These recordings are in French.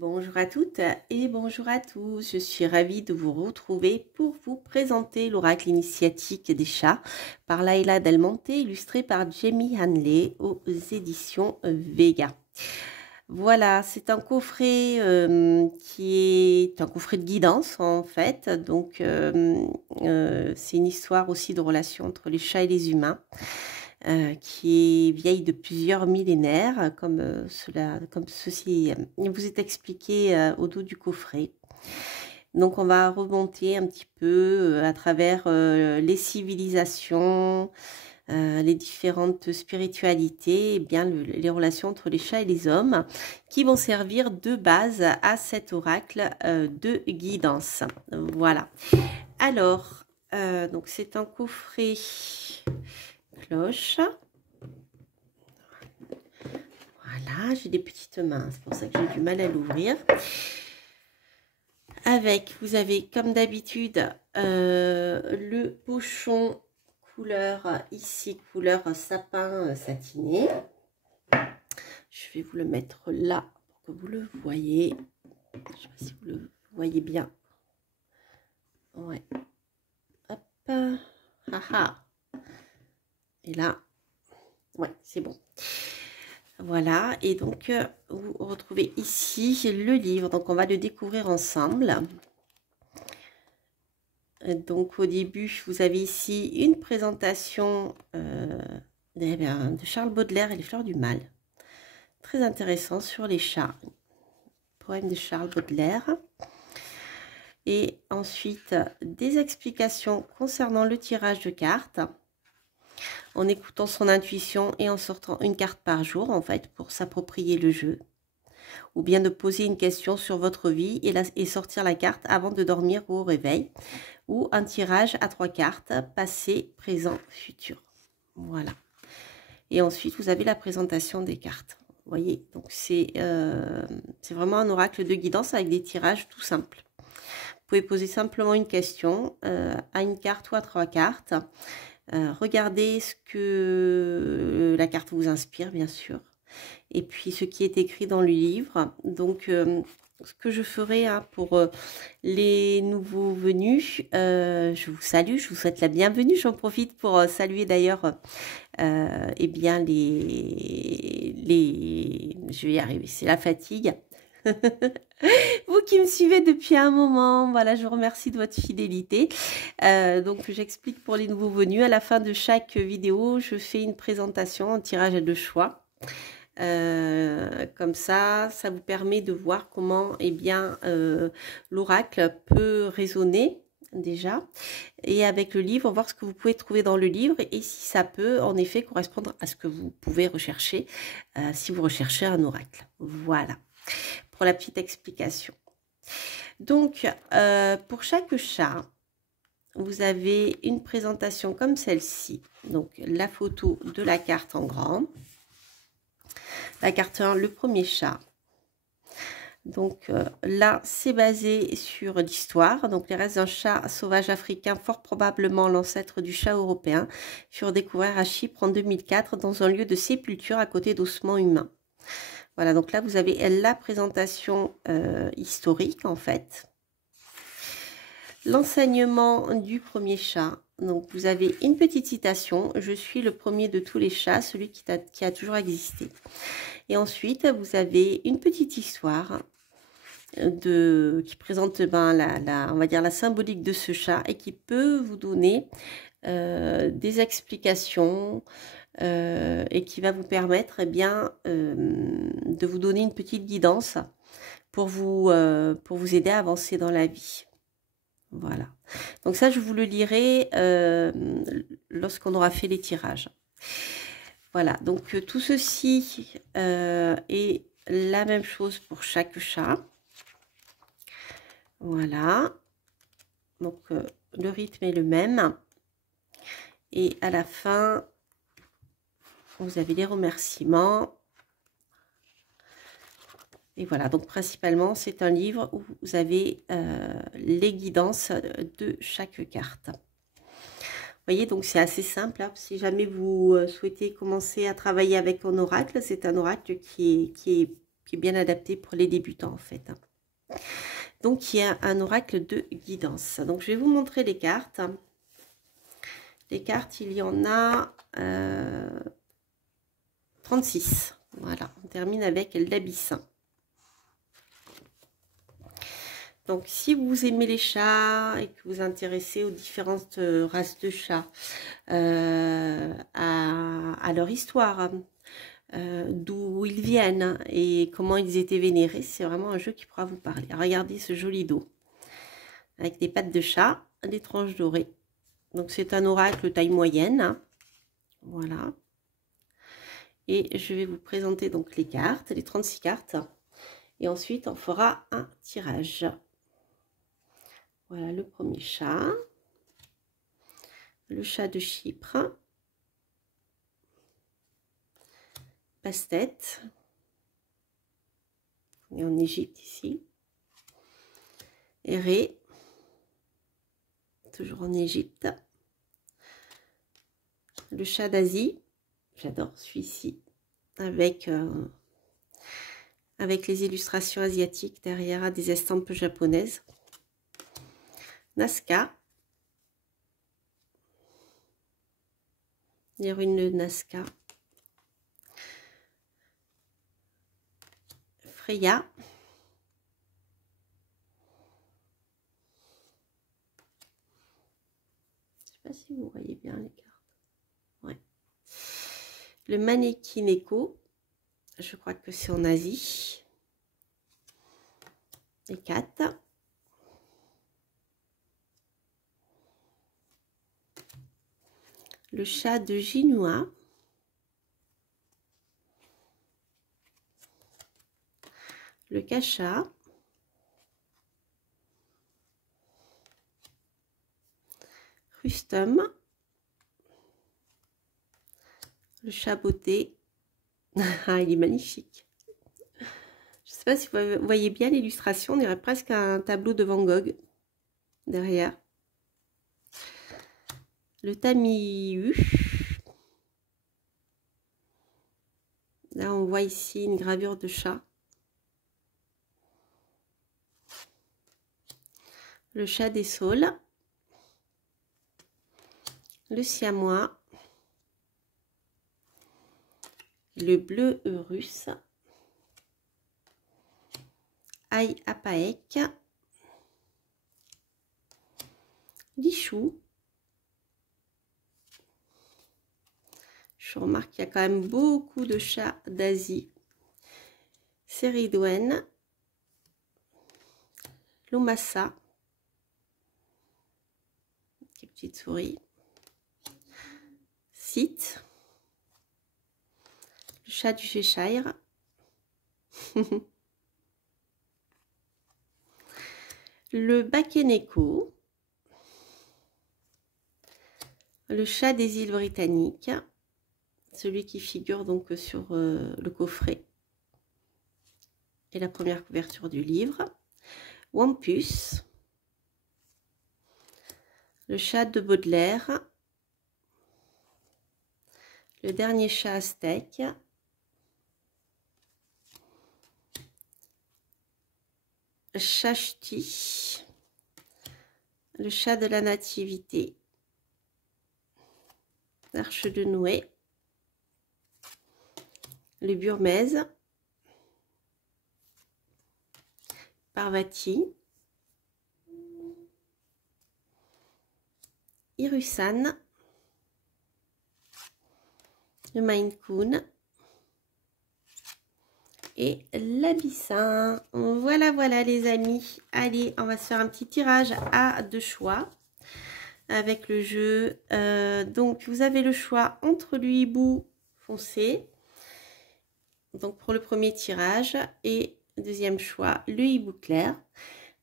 Bonjour à toutes et bonjour à tous. Je suis ravie de vous retrouver pour vous présenter l'oracle initiatique des chats par Laila Del Monte, illustré par Jamie Hanley aux éditions Vega. Voilà, c'est un coffret qui est un coffret de guidance en fait. Donc, c'est une histoire aussi de relation entre les chats et les humains. Qui est vieille de plusieurs millénaires, comme ceci vous est expliqué au dos du coffret. Donc on va remonter un petit peu à travers les civilisations, les différentes spiritualités, et bien les relations entre les chats et les hommes, qui vont servir de base à cet oracle de guidance. Voilà. Alors, donc c'est un coffret cloche. Voilà, j'ai des petites mains, c'est pour ça que j'ai du mal à l'ouvrir. Avec, vous avez comme d'habitude le pochon couleur ici, couleur sapin satiné. Je vais vous le mettre là pour que vous le voyez. Je ne sais pas si vous le voyez bien. Ouais. Hop. Haha. Et là, ouais, c'est bon. Voilà, et donc vous retrouvez ici le livre, donc on va le découvrir ensemble. Donc au début, vous avez ici une présentation de Charles Baudelaire et les fleurs du mal. Très intéressant sur les chats. Poème de Charles Baudelaire. Et ensuite, des explications concernant le tirage de cartes. En écoutant son intuition et en sortant une carte par jour, en fait, pour s'approprier le jeu. Ou bien de poser une question sur votre vie et sortir la carte avant de dormir ou au réveil. Ou un tirage à 3 cartes, passé, présent, futur. Voilà. Et ensuite, vous avez la présentation des cartes. Vous voyez, donc c'est vraiment un oracle de guidance avec des tirages tout simples. Vous pouvez poser simplement une question à une carte ou à 3 cartes. Regardez ce que la carte vous inspire, bien sûr. Et puis, ce qui est écrit dans le livre. Donc, ce que je ferai pour les nouveaux venus, je vous salue, je vous souhaite la bienvenue. J'en profite pour saluer d'ailleurs eh bien, je vais y arriver, c'est la fatigue. Vous qui me suivez depuis un moment, voilà, je vous remercie de votre fidélité. Donc, j'explique pour les nouveaux venus. À la fin de chaque vidéo, je fais une présentation, un tirage à 2 choix. Comme ça vous permet de voir comment l'oracle peut résonner déjà. Et avec le livre, voir ce que vous pouvez trouver dans le livre et si ça peut en effet correspondre à ce que vous pouvez rechercher si vous recherchez un oracle. Voilà. Pour la petite explication. Donc, pour chaque chat, vous avez une présentation comme celle-ci. Donc, la photo de la carte en grand. La carte 1, le premier chat. Donc, là, c'est basé sur l'histoire. Donc, les restes d'un chat sauvage africain, fort probablement l'ancêtre du chat européen, furent découverts à Chypre en 2004 dans un lieu de sépulture à côté d'ossements humains. Voilà, donc là, vous avez la présentation historique, en fait. L'enseignement du premier chat. Donc, vous avez une petite citation. Je suis le premier de tous les chats, celui qui a toujours existé. Et ensuite, vous avez une petite histoire qui présente on va dire la symbolique de ce chat et qui peut vous donner des explications et qui va vous permettre de vous donner une petite guidance pour vous aider à avancer dans la vie. Voilà. Donc ça, je vous le lirai lorsqu'on aura fait les tirages. Voilà. Donc tout ceci est la même chose pour chaque chat. Voilà. Donc le rythme est le même. Et à la fin, vous avez les remerciements. Et voilà, donc principalement, c'est un livre où vous avez les guidances de chaque carte. Vous voyez, donc c'est assez simple. Hein. Si jamais vous souhaitez commencer à travailler avec un oracle, c'est un oracle qui qui est bien adapté pour les débutants en fait. Donc il y a un oracle de guidance. Donc je vais vous montrer les cartes. Les cartes, il y en a 36. Voilà, on termine avec l'abyssin. Donc, si vous aimez les chats et que vous vous intéressez aux différentes races de chats, à leur histoire, d'où ils viennent et comment ils étaient vénérés, c'est vraiment un jeu qui pourra vous parler. Regardez ce joli dos avec des pattes de chat, des tranches dorées. Donc, c'est un oracle taille moyenne. Voilà. Et je vais vous présenter donc les cartes, les 36 cartes. Et ensuite, on fera un tirage. Voilà le premier chat. Le chat de Chypre. Passe-tête. On est en Égypte ici. Héré. Toujours en Égypte. Le chat d'Asie. J'adore celui-ci. Avec les illustrations asiatiques derrière des estampes japonaises. Nazca. Les runes de Nazca. Freya. Je ne sais pas si vous voyez bien les cartes. Ouais. Le mannequin Neko. Je crois que c'est en Asie. Les 4. Le chat de Jinhua. Le cachat. Rustum. Le chat beauté. Ah, il est magnifique. Je ne sais pas si vous voyez bien l'illustration. On dirait presque un tableau de Van Gogh derrière. Le tamihu. Là, on voit ici une gravure de chat. Le chat des saules. Le siamois. Le bleu russe. Aïe Apaek. Lichou. Je remarque qu'il y a quand même beaucoup de chats d'Asie. Ceridwen. Lomassa. Des petites souris. Sith. Le chat du Cheshire. Le Bakeneko. Le chat des îles Britanniques. Celui qui figure donc sur le coffret et la première couverture du livre. Wampus. Le chat de Baudelaire. Le dernier chat aztèque. Shashti. Le chat de la nativité. L'arche de Noé. Le Burmese. Parvati. Irusan. Le Maine Coon. Et l'abyssin. Voilà, voilà les amis. Allez, on va se faire un petit tirage à 2 choix avec le jeu. Donc, vous avez le choix entre le hibou foncé. Donc, pour le premier tirage. Et deuxième choix, le hibou clair.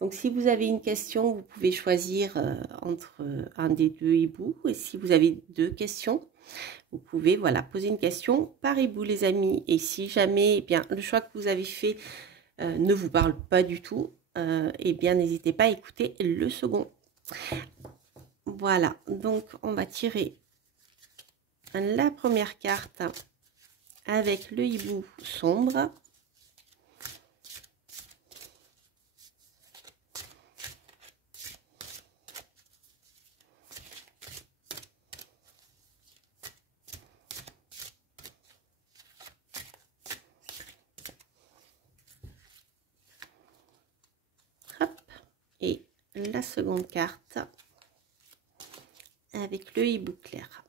Donc, si vous avez une question, vous pouvez choisir entre un des 2 hiboux. Et si vous avez 2 questions, vous pouvez voilà, poser une question par hibou, les amis. Et si jamais eh bien, le choix que vous avez fait ne vous parle pas du tout, eh bien, n'hésitez pas à écouter le second. Voilà, donc on va tirer la première carte avec le hibou sombre. la seconde carte avec le hibou clair.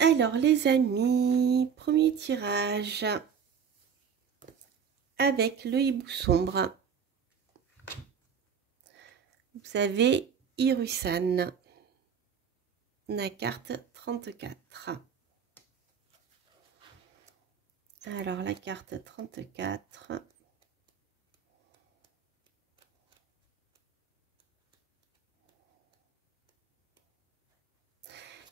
Alors les amis, premier tirage avec le hibou sombre. Vous avez Irusan, la carte 34. Alors la carte 34.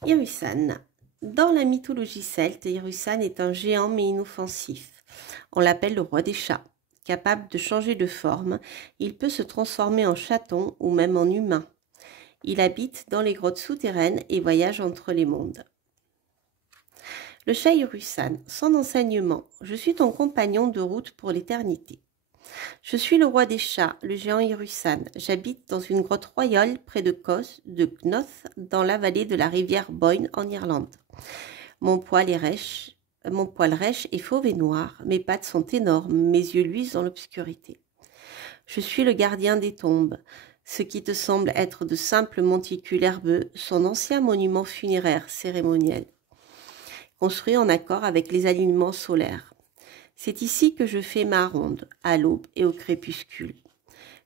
Irusan. Dans la mythologie celte, Irusan est un géant mais inoffensif. On l'appelle le roi des chats. Capable de changer de forme, il peut se transformer en chaton ou même en humain. Il habite dans les grottes souterraines et voyage entre les mondes. Le chat Irusan, son enseignement. Je suis ton compagnon de route pour l'éternité. Je suis le roi des chats, le géant Irusan. J'habite dans une grotte royale près de Knoth, dans la vallée de la rivière Boyne en Irlande. Mon poil rêche est fauve et noir, mes pattes sont énormes, mes yeux luisent dans l'obscurité. Je suis le gardien des tombes. Ce qui te semble être de simples monticules herbeux sont d'anciens monuments funéraires cérémoniels, construits en accord avec les alignements solaires. C'est ici que je fais ma ronde, à l'aube et au crépuscule.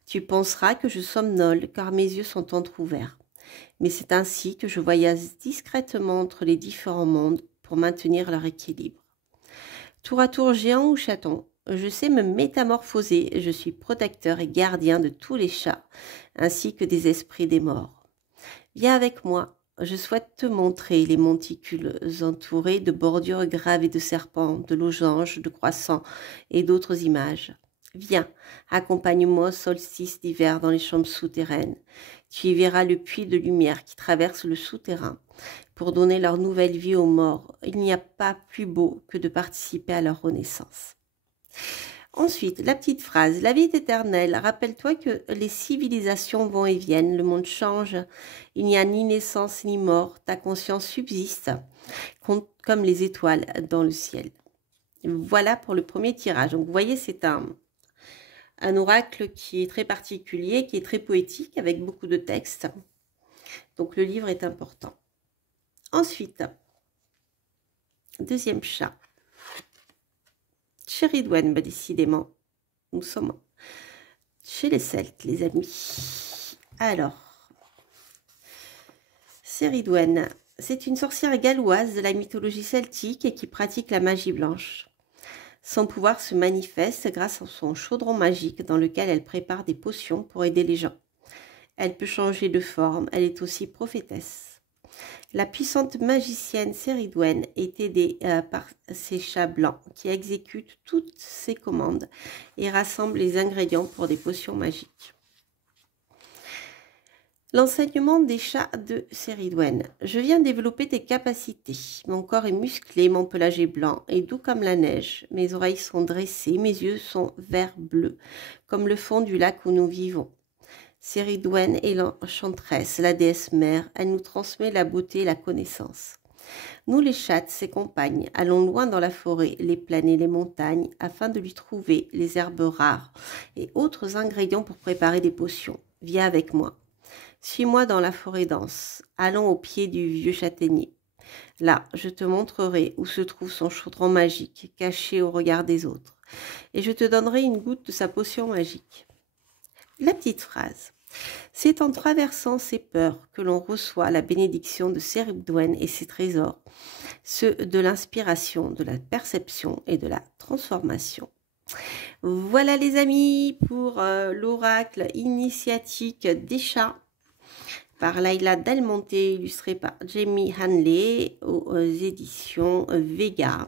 Tu penseras que je somnole car mes yeux sont entr'ouverts. Mais c'est ainsi que je voyage discrètement entre les différents mondes pour maintenir leur équilibre. Tour à tour géant ou chaton, je sais me métamorphoser, je suis protecteur et gardien de tous les chats, ainsi que des esprits des morts. Viens avec moi, je souhaite te montrer les monticules entourés de bordures gravées de serpents, de losanges, de croissants et d'autres images. Viens, accompagne-moi au solstice d'hiver dans les chambres souterraines. Tu y verras le puits de lumière qui traverse le souterrain pour donner leur nouvelle vie aux morts. Il n'y a pas plus beau que de participer à leur renaissance. Ensuite, la petite phrase, la vie est éternelle. Rappelle-toi que les civilisations vont et viennent, le monde change, il n'y a ni naissance ni mort, ta conscience subsiste, comme les étoiles dans le ciel. Voilà pour le premier tirage. Donc vous voyez, c'est un oracle qui est très particulier, qui est très poétique, avec beaucoup de textes. Donc le livre est important. Ensuite, deuxième chat. Chéridwen, bah décidément, nous sommes chez les Celtes, les amis. Alors, Chéridwen, c'est une sorcière galloise de la mythologie celtique et qui pratique la magie blanche. Son pouvoir se manifeste grâce à son chaudron magique dans lequel elle prépare des potions pour aider les gens. Elle peut changer de forme, elle est aussi prophétesse. La puissante magicienne Chéridwen est aidée par ses chats blancs qui exécutent toutes ses commandes et rassemblent les ingrédients pour des potions magiques. L'enseignement des chats de Chéridwen. Je viens développer tes capacités. Mon corps est musclé, mon pelage est blanc et doux comme la neige. Mes oreilles sont dressées, mes yeux sont vert-bleu, comme le fond du lac où nous vivons. Chéridwen est l'enchanteresse, la déesse mère. Elle nous transmet la beauté et la connaissance. Nous, les chattes, ses compagnes, allons loin dans la forêt, les plaines et les montagnes, afin de lui trouver les herbes rares et autres ingrédients pour préparer des potions. Viens avec moi. Suis-moi dans la forêt dense. Allons au pied du vieux châtaignier. Là, je te montrerai où se trouve son chaudron magique, caché au regard des autres. Et je te donnerai une goutte de sa potion magique. La petite phrase. C'est en traversant ces peurs que l'on reçoit la bénédiction de Chéridwen et ses trésors, ceux de l'inspiration, de la perception et de la transformation. Voilà les amis pour l'oracle initiatique des chats par Laila Del Monte, illustré par Jamie Hanley aux éditions Vega.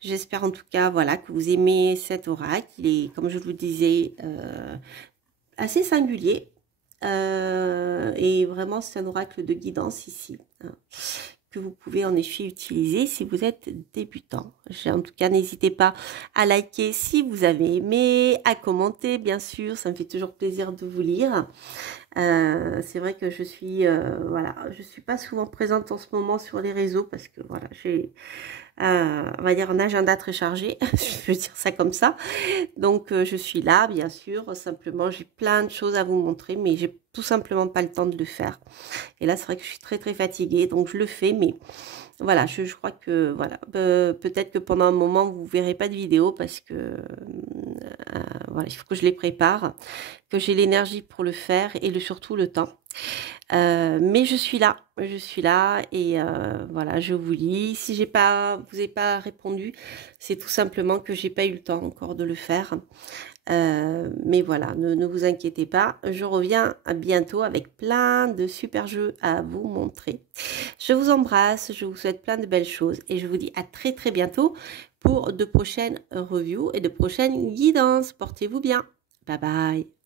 J'espère en tout cas voilà, que vous aimez cet oracle. Il est, comme je vous disais, assez singulier et vraiment c'est un oracle de guidance ici hein, que vous pouvez en effet utiliser si vous êtes débutant. En tout cas n'hésitez pas à liker si vous avez aimé, à commenter bien sûr, ça me fait toujours plaisir de vous lire. C'est vrai que je suis voilà, je suis pas souvent présente en ce moment sur les réseaux parce que voilà, j'ai on va dire un agenda très chargé, je veux dire ça comme ça. Donc je suis là, bien sûr, simplement j'ai plein de choses à vous montrer, mais j'ai tout simplement pas le temps de le faire. Et là, c'est vrai que je suis très très fatiguée, donc je le fais, mais voilà, je crois que voilà, peut-être que pendant un moment vous verrez pas de vidéo parce que voilà, il faut que je les prépare, que j'ai l'énergie pour le faire et surtout le temps. Mais je suis là et voilà, je vous lis. Si vous ai pas répondu, c'est tout simplement que j'ai pas eu le temps encore de le faire. Mais voilà, ne vous inquiétez pas, je reviens à bientôt avec plein de super jeux à vous montrer. Je vous embrasse, je vous souhaite plein de belles choses et je vous dis à très très bientôt pour de prochaines reviews et de prochaines guidances. Portez-vous bien. Bye bye.